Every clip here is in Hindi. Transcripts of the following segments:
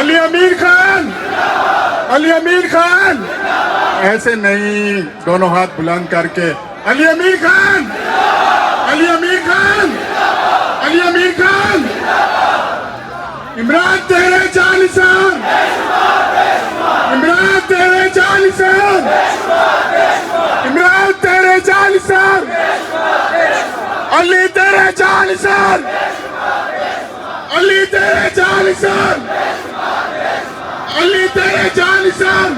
अली अमीर खान, अली अमीर खान, ऐसे नहीं, दोनों हाथ बुलंद करके अली अमीर खान, अली अमीर खान, अली अमीर खान, इमरान तेरे जानिसार, इमरान तेरे जानिसार, इमरान तेरे जानिसार, अली तेरे जानिसार, अली तेरे जानिसार, अली तेरे जानिसार।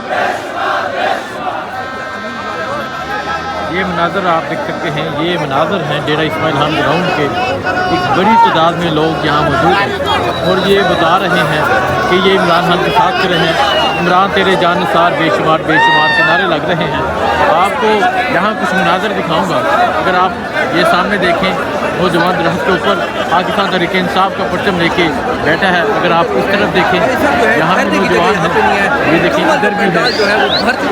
ये मनाजर आप देख सकते हैं, ये मनाजर हैं डेरा इस्माइल खान ग्राउंड के। एक बड़ी तादाद में लोग यहाँ मौजूद हैं और ये बता रहे हैं कि ये इमरान खान के साथ खड़े हैं। इमरान तेरे जानिसार बेशुमार बेशुमार के नारे लग रहे हैं। आपको यहाँ कुछ मनाजर दिखाऊंगा। अगर आप ये सामने देखें, वो जवान दरख्त के ऊपर पाकिस्तान तहरीक इंसाफ का परचम लेके बैठा है। अगर आप इस तरफ देखें, यहाँ भी नौजवान हैं, ये देखें इधर भी है।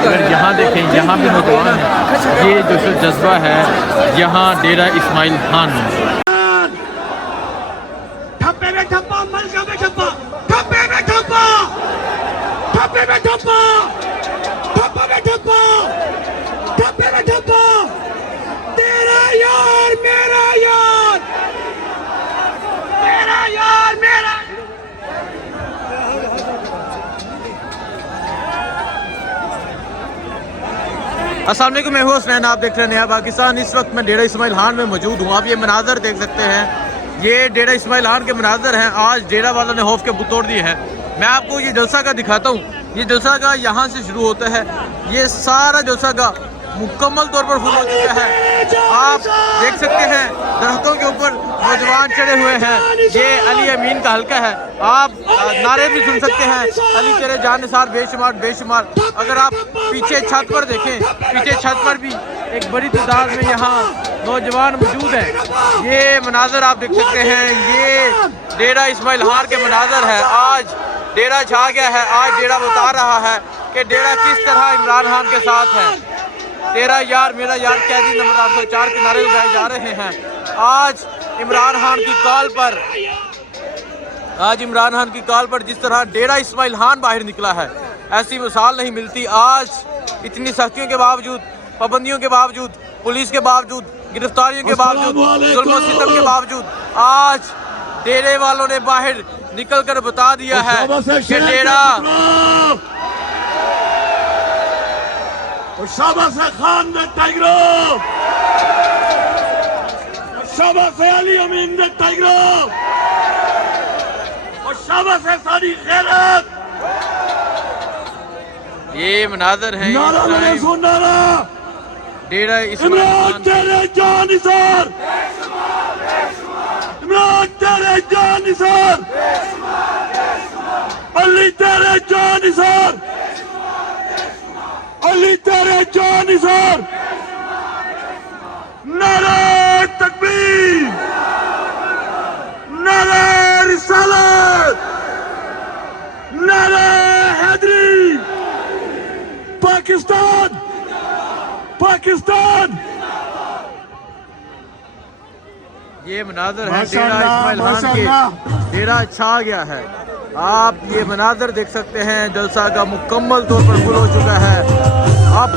अगर यहाँ देखें, यहाँ भी नौजवान हैं। ये जो जज्बा है यहाँ डेरा इस्माइल खान में। ठप्पे में ठप्पा, मलका में ठप्पा, ठप्पे में ठप्पा, ठप्पे में ठप्पा, ठप्पा में ठप्पा, ठप्पे में ठप्पा। तेरा यार मेरा यार, मेरा यार मेरा। अस्सलाम वालेकुम, मैं हूँ हुसैन, आप देख रहे हैं नया पाकिस्तान। इस वक्त मैं डेरा इस्माइल खान में मौजूद हूँ। आप ये मनाजर देख सकते हैं, ये डेरा इस्माइल खान के मनाजर हैं। आज डेरा वालों ने खौफ के बुत तोड़ दिए हैं। मैं आपको ये जलसा का दिखाता हूँ। ये जलसा का यहाँ से शुरू होता है। ये सारा जलसा का मुकम्मल तौर पर फुल हो चुका है। आप देख सकते हैं दरख्तों के ऊपर नौजवान चढ़े हुए हैं। ये अली अमीन का हल्का है। आप नारे भी सुन सकते हैं, अली तेरे जानिसार बेशुमार बेशुमार। अगर आप पीछे छत पर देखें, पीछे छत पर भी एक बड़ी तादाद में यहाँ नौजवान मौजूद हैं। ये मनाजर आप देख सकते हैं, ये डेरा इस्माइल खान के मनाजर है। आज डेरा छा गया है। आज डेरा बता रहा है कि डेरा किस तरह इमरान खान के साथ है। तेरा यार मेरा यार, कैदी नंबर 804 के नारे लगाए जा रहे हैं। आज इमरान खान की कॉल पर, आज इमरान खान की कॉल पर जिस तरह डेरा इस्माइल खान बाहर निकला है, ऐसी मिसाल नहीं मिलती। आज इतनी सख्तियों के बावजूद, पाबंदियों के बावजूद, पुलिस के बावजूद, गिरफ्तारियों के बावजूद, जुल्म और सितम के बावजूद, आज डेरे वालों ने बाहर निकल कर बता दिया है कि डेरा शाबाश है खान ने टाइगरों, शाबाश है अली अमीन ने टाइगरों, और शाबाश है सारी खैरत। ये मनाजर हैं नारा मैंने सुना ना, डेरा इमरान तेरे जानिसार, इमरान तेरे जानिसार, अली तेरे जानिसार, अली तेरे जानिसार। नारे तकबीर, नारे रिसालत, नारे हैदरी। पाकिस्तान, पाकिस्तान। ये मनाजर है डेरा इस्माइल खान के। डेरा छा गया है। आप ये मनाजर देख सकते हैं, जलसा का मुकम्मल तौर पर फुल हो चुका है। अब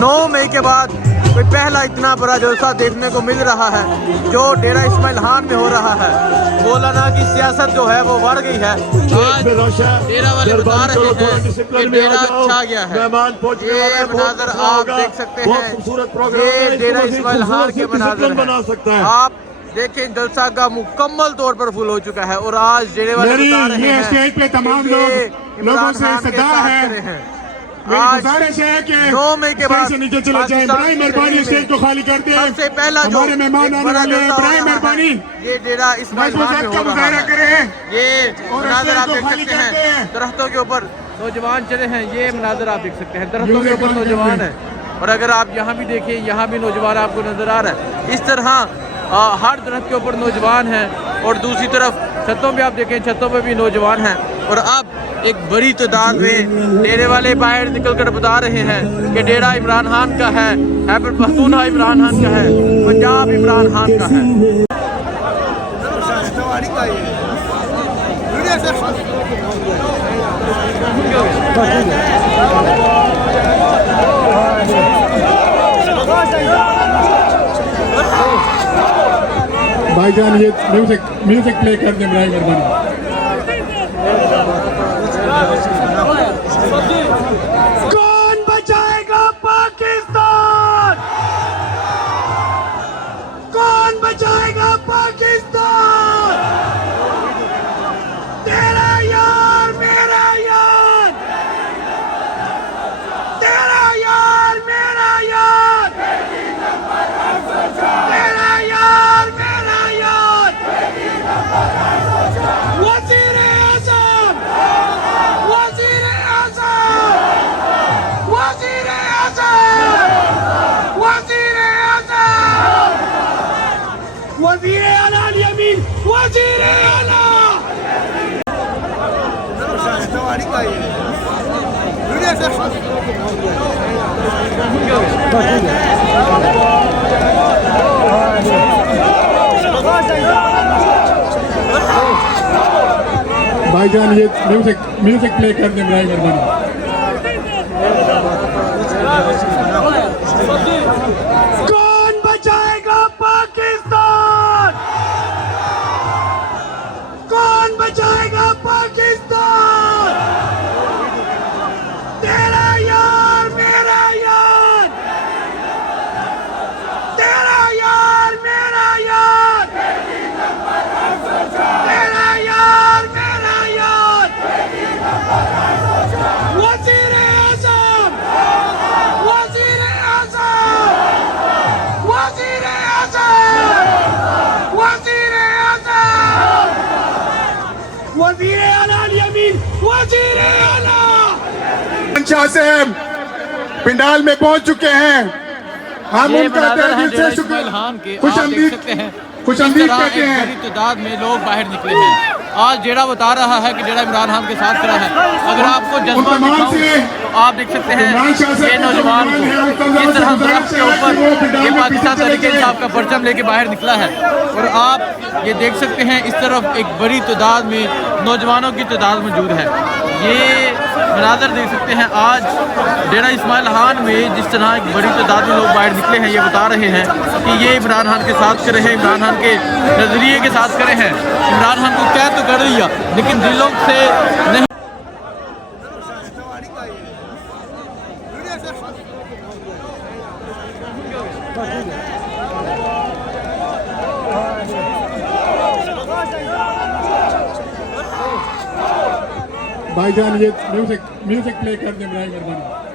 9 मई के बाद कोई पहला इतना बड़ा जलसा देखने को मिल रहा है जो डेरा इस्माइल खान में हो रहा है। मौलाना की सियासत जो है वो बढ़ गई है। आज डेरा वाले बता रहे हैं कि डेरा छा गया है। ये मनाजर आप देख सकते हैं, ये डेरा इस्माइल खान के मनाजर हैं। आप देखें, जलसा का मुकम्मल तौर पर फुल हो चुका है। और आज डेरे वाले बता रहे हैं स्टेज पे तमाम लोगों से सदा है, गुजारिश है कि 9 मई के बाद नीचे चले जाए। बराए मेहरबानी स्टेज को खाली कर दे। सबसे पहला जो हमारे मेहमान आने वाले हैं, बराए मेहरबानी ये डेरा इस्माइल खान में हो रहा है। ये मनाजर आप देख सकते हैं, दरख्तों के ऊपर नौजवान चले हैं। ये मनाजर आप देख सकते हैं, दरख्तों के ऊपर नौजवान है। और अगर आप यहाँ भी देखें, यहाँ भी नौजवान आपको नजर आ रहा है। इस तरह हर दरख्त के ऊपर नौजवान हैं। और दूसरी तरफ छतों पे आप देखें, छतों पे भी नौजवान हैं। और अब एक बड़ी तादाद में डेरे वाले बाहर निकल कर बता रहे हैं कि डेरा इमरान खान का है, खैबर पख्तूनख्वा इमरान खान का है, पंजाब इमरान खान का है। भाईजान ये म्यूजिक प्ले कर दे मेरा मेहरबानी। कौन बचाएगा पाकिस्तान? कौन बचाएगा पाकिस्तान? तेरा यार मेरा यार, तेरा यार मेरा यार, तेरा यार मेरा यार, वज़ीर-ए आज़म, वज़ीर-ए आज़म, वज़ीर-ए आज़म, वज़ीर-ए आज़म, वज़ीर-ए आला अल-यमीन, वज़ीर-ए आला। भाईजान ये म्यूजिक प्ले कर दे मेरा मेहरबानी। कौन बचाएगा पाकिस्तान? कौन बचाएगा पाकिस्तान? तेरा यार मेरा यार, तेरा यार मेरा यार, तेरा यार मेरा यार, वज़ीर-ए आज़म, वज़ीर-ए आज़म, वज़ीर-ए आज़म, वज़ीर-ए आज़म, वज़ीर-ए आला अल-यमीन, वज़ीर-ए आला। शाह साहब पिंडाल में पहुंच चुके हैं। हम ये उनका मनाज़र तहे हैं दिल डेरा से शुक्र इस्माइल खान के। खुश आप देख आमदीद सकते हैं खुश किस आमदीद तरह कहते एक हैं। बड़ी तादाद में लोग बाहर निकले हैं। आज डेरा बता रहा है कि डेरा इमरान खान के साथ खड़ा है। अगर आपको जज्बा तमाम दिखाऊं से तो आप देख सकते हैं इमरान शाह साहब ये के नौजवान जो को नौजवान हैं, उनका किस तरह गुजारिश दरख्त के है कि ऊपर वो पिंडाल ये में पाकिस्तान पीछे तहरीक चले इंसाफ का परचम लेके बाहर निकला है। और आप ये देख सकते हैं इस तरफ एक बड़ी तादाद में नौजवानों की तादाद मौजूद है। ये मनाज़र देख सकते हैं आज डेरा इस्माइल खान में जिस तरह एक बड़ी तादाद में लोग बाहर निकले हैं। ये बता रहे हैं कि ये इमरान खान के साथ खड़े हैं, इमरान खान के नज़रिए के साथ खड़े हैं। इमरान खान को कैद तो कर दिया लेकिन दिलों से नहीं। भाईजान ये म्यूजिक प्ले कर दे मेरा मेहरबानी।